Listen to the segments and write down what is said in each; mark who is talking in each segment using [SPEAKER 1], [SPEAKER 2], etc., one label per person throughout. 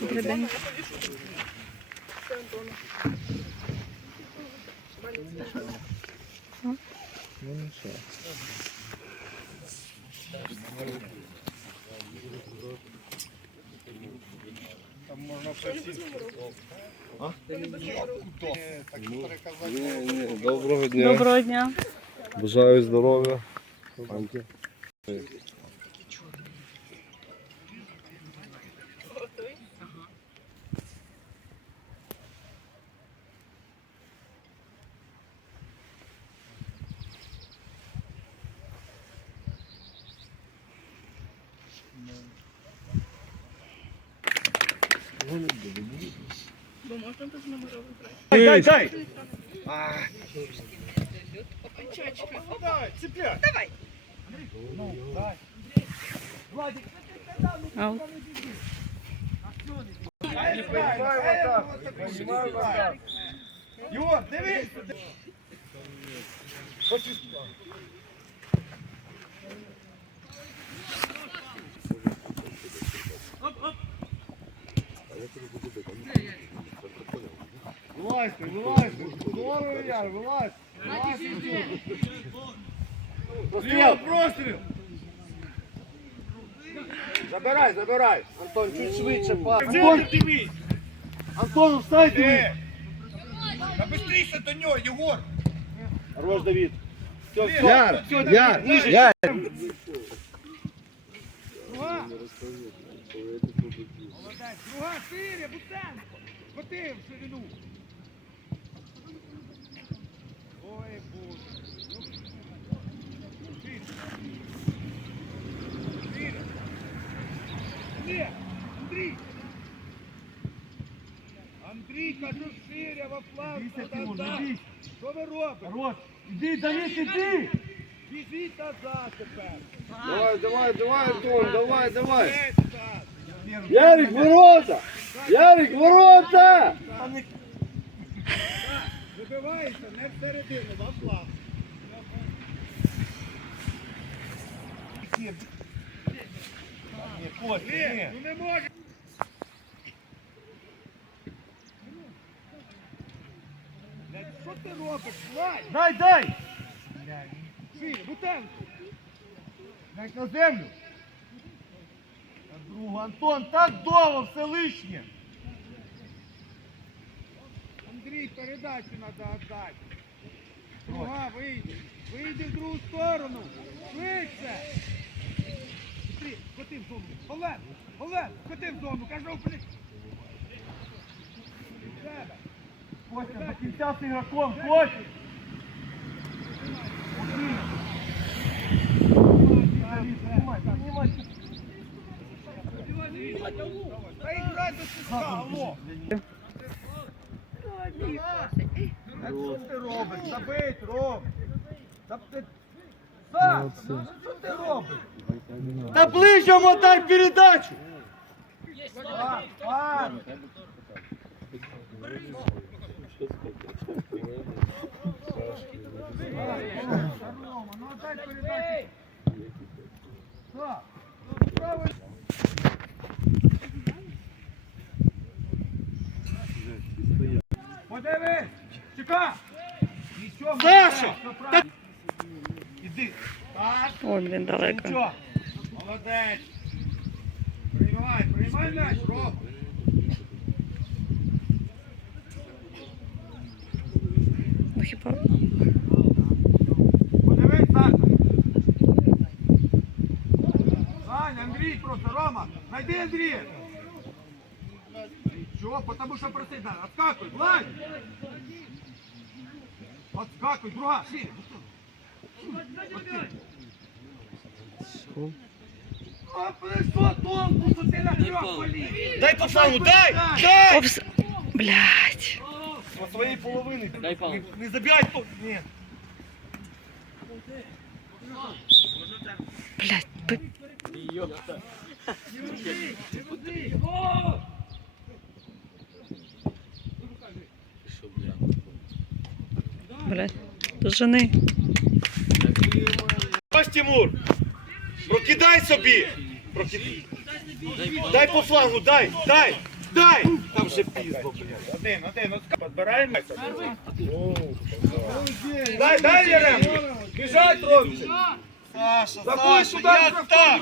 [SPEAKER 1] Добрий день.
[SPEAKER 2] Ну нічого. Ні, ні, Доброго дня.
[SPEAKER 1] Доброго дня.
[SPEAKER 2] Бажаю здоров'я.
[SPEAKER 3] Дай, дай, дай!
[SPEAKER 1] Ау.
[SPEAKER 3] Йо, дивись! Вилазь, вилазь, здорово, Яр, вилазь, вилазь. Простріл, простріл!
[SPEAKER 2] Забирай, забирай. Антон, чуть швидше пас.
[SPEAKER 3] Антон,
[SPEAKER 2] Антон, встань
[SPEAKER 3] Ти! Та быстріше до нього, Єгор!
[SPEAKER 2] Хорош, Давид. Все, все.
[SPEAKER 3] Яр,
[SPEAKER 2] Яр, Яр.
[SPEAKER 3] Молодець, друга, шире, Бутенко! Хоти в ширину! Ой, Боже! Андрій! Андрій, кажу, шире, во назад! Що ви робите?
[SPEAKER 4] Хорош. Іди, Давид, іди!
[SPEAKER 3] Біжіть назад тепер!
[SPEAKER 2] Давай, давай, давай, Антон, давай, давай. Ярик, ворота! Ярик, ворота!
[SPEAKER 3] Вибивається не всередину, во фланг.
[SPEAKER 4] Ні,
[SPEAKER 3] ну не може. Що ти робиш?
[SPEAKER 4] Дай, дай! Дай на землю. Другу. Антон, так довго, все лишнє.
[SPEAKER 3] Андрій, передачу треба віддати. Друга, вийди. Вийди в другу сторону. Швидше. Хоти в зону. Олег, Олег, хоти в зону. Кажу. Тебе.
[SPEAKER 4] Костя, до кінця з ігроком, Костя!
[SPEAKER 3] Та іграй до сіска, алло. Та що ти робиш? Забить, Ром. Та ти... Саш, ну що ти робиш?
[SPEAKER 4] Та ближче мотай передачу!
[SPEAKER 3] Пас, пас. Рома, ну отдай передачу. Так, право. Подивись! Чекай! Нічого,
[SPEAKER 4] Саша! Іди.
[SPEAKER 3] Так,
[SPEAKER 1] Ой, блін, далеко.
[SPEAKER 4] Нічого.
[SPEAKER 3] Молодець. Приймай, приймай м'яч, Рома.
[SPEAKER 1] Ну хіба
[SPEAKER 3] Подивись, Саша. Сань, Андрій просто, Рома, найди Андрія. Чего? Потому что просить надо. Отскакивай, Владь! Отскакивай, друга, шире. А, что толку, что ты на трех полей?
[SPEAKER 4] Дай по флангу, дай! Дай!
[SPEAKER 1] Опс. Блять.
[SPEAKER 4] По своїй половини. Дай не, не забігай тут. Ні.
[SPEAKER 1] Блять. Пи... Блять. До жени.
[SPEAKER 4] Ось Тимур! Прокидай собі! Прокидай. Дай по флангу, дай, дай!
[SPEAKER 3] дай! Там вже пізно, блядь. Один, один, от підбираємо. Дай, дай, Ярем! Біжать, Ромчик!
[SPEAKER 4] Саша,
[SPEAKER 3] Заходь сюди,
[SPEAKER 4] як так?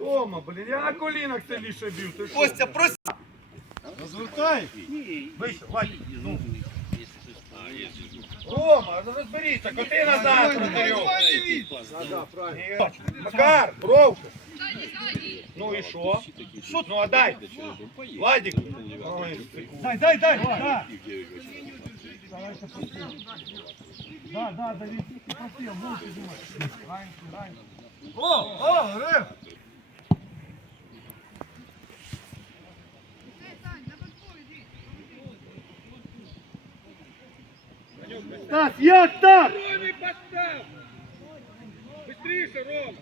[SPEAKER 3] Рома, блін, я на колінах бив. Ти що?
[SPEAKER 4] Костя, просто. Розвертай.
[SPEAKER 3] Вийшов, ну. Рома, ну розберіться, коти назад розберемо. Макар, бровка. Ну і що? Ну а дай. Владик.
[SPEAKER 4] Дай, дай, дай. Да. Да, да, Давид, ты можешь думать. Раньше, раньше. О, о, Рем! Так, як так?
[SPEAKER 3] Другий постав! Быстріше, Рома!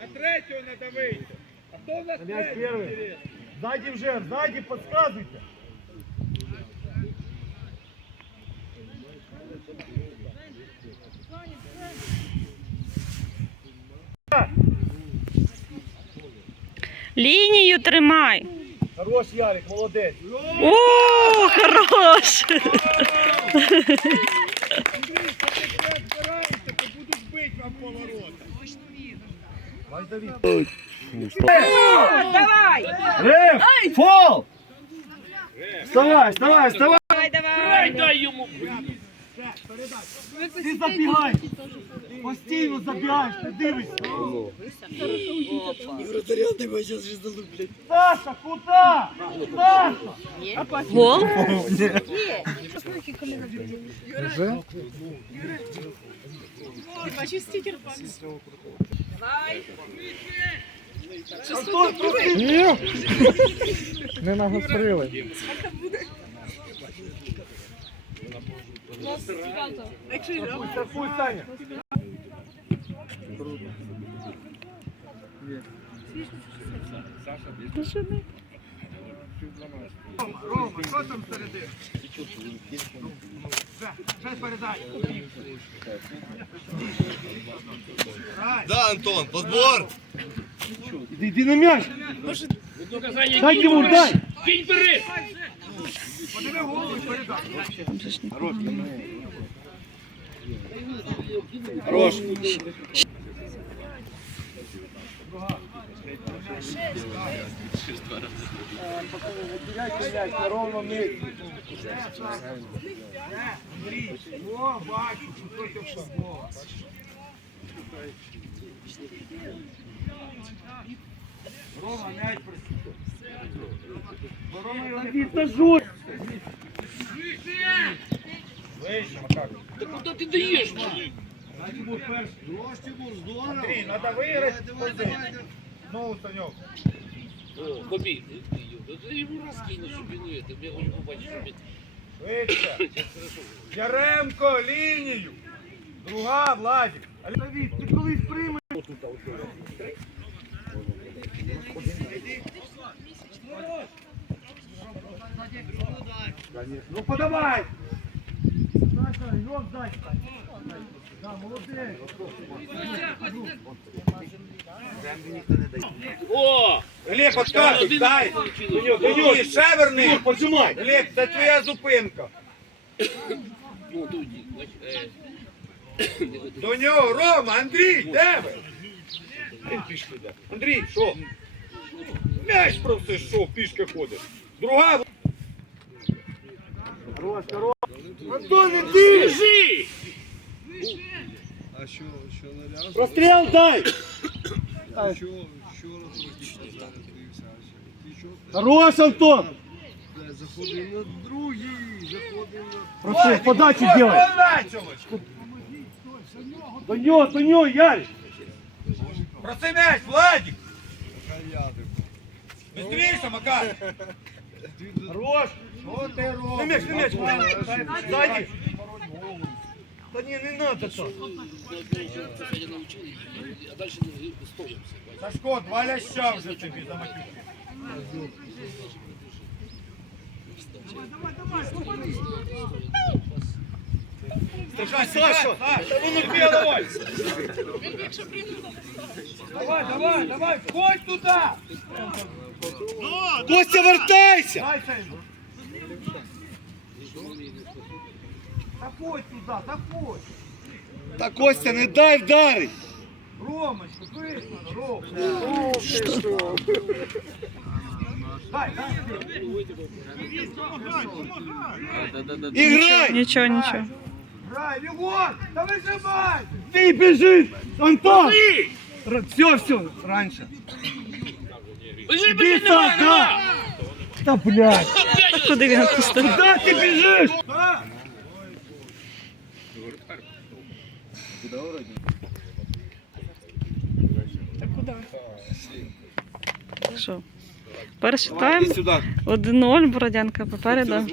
[SPEAKER 3] На третього треба вийти. А то у нас
[SPEAKER 4] Мяч первый. Сзади вже, сзади подсказывайте.
[SPEAKER 1] Лінію тримай.
[SPEAKER 4] Хорош, Ярик, молодець.
[SPEAKER 1] О, хорош.
[SPEAKER 4] Рем, фол! Вставай, вставай, вставай! Ти забігай! Постійно забігаєш, не дивишся! Саша, куди? Саша!
[SPEAKER 1] Гол?
[SPEAKER 4] Антон, Трохи!
[SPEAKER 5] Не нагострили.
[SPEAKER 4] Саня!
[SPEAKER 3] Рома, що там середини?
[SPEAKER 4] Да, Антон, подбор! Иди, иди на мяч! Дай Тимур, дай!
[SPEAKER 3] Подиви голову і передай.
[SPEAKER 1] Там же ж нікого немає.
[SPEAKER 4] на ровном месте.
[SPEAKER 3] О, бачу, кусочок футбола. Рома, мяч присутній. Бо Рома його не
[SPEAKER 4] Давид, нажуй!
[SPEAKER 3] Вище, Макар. Та куди
[SPEAKER 6] Копій, ти йому розкинь, щоб він это, я хочу побачити, щоб він
[SPEAKER 3] Вище. Яремко, лінію. Друга, Владик.
[SPEAKER 4] Давид, ти колись приймеш.
[SPEAKER 3] Ну подавай.
[SPEAKER 4] Саша, його сзади. Да, молодець.
[SPEAKER 6] О!
[SPEAKER 3] Глеб, откатуй, дай. Ні, ще верни.
[SPEAKER 4] Поджимай.
[SPEAKER 3] Глеб, це твоя зупинка.
[SPEAKER 6] Ну, тут, бач, е,
[SPEAKER 3] До нього, Рома, Андрій, де ви? Він пішки йде. Андрій, що? М'яч просто що, пішки ходиш. Друга.
[SPEAKER 4] Хорош, хорош. Антон, іди!
[SPEAKER 6] Біжи!
[SPEAKER 5] А що, що наляж?
[SPEAKER 4] Розстріл дай!
[SPEAKER 5] Що, що
[SPEAKER 4] Хорош, Антон!
[SPEAKER 5] Блядь, Заходимо на другий, заходимо на...
[SPEAKER 4] Просто подачу делай! До нього, до нього, Ярик!
[SPEAKER 3] Проси м'яч, Владик. Быстріше, Макар.
[SPEAKER 4] Хорош!
[SPEAKER 3] Що ти робиш?
[SPEAKER 4] Не м'яч, не м'яч! Сзади! Та ні, не надо так!
[SPEAKER 6] Сьогодні навчили, а далі стоїмося.
[SPEAKER 3] Сашко, два ляща вже тобі замочив.
[SPEAKER 4] Саша! Та воно бігай, давай!
[SPEAKER 3] Давай, давай, давай, входь туда!
[SPEAKER 4] Костя, вертайся!
[SPEAKER 3] Дайся йому. Заходь туда, заходь.
[SPEAKER 4] Та Костя, не дай вдарить!
[SPEAKER 3] Ромочка, швидко, Ром. Дай, дай.
[SPEAKER 4] І грай!
[SPEAKER 1] Нічого, нічого.
[SPEAKER 3] Грай, Легон, да выжимай!
[SPEAKER 4] Ти біжи! Антон! Все, все, раніше.
[SPEAKER 6] Біжи, біжи,
[SPEAKER 4] Іди
[SPEAKER 6] нема,
[SPEAKER 4] так,
[SPEAKER 6] нема!
[SPEAKER 4] Та блядь!
[SPEAKER 1] Куди він пустив?
[SPEAKER 4] Куди ти біжиш?
[SPEAKER 3] Да?
[SPEAKER 1] Що? Перший тайм.
[SPEAKER 4] сюди.
[SPEAKER 1] 1-0, Бородянка попереду.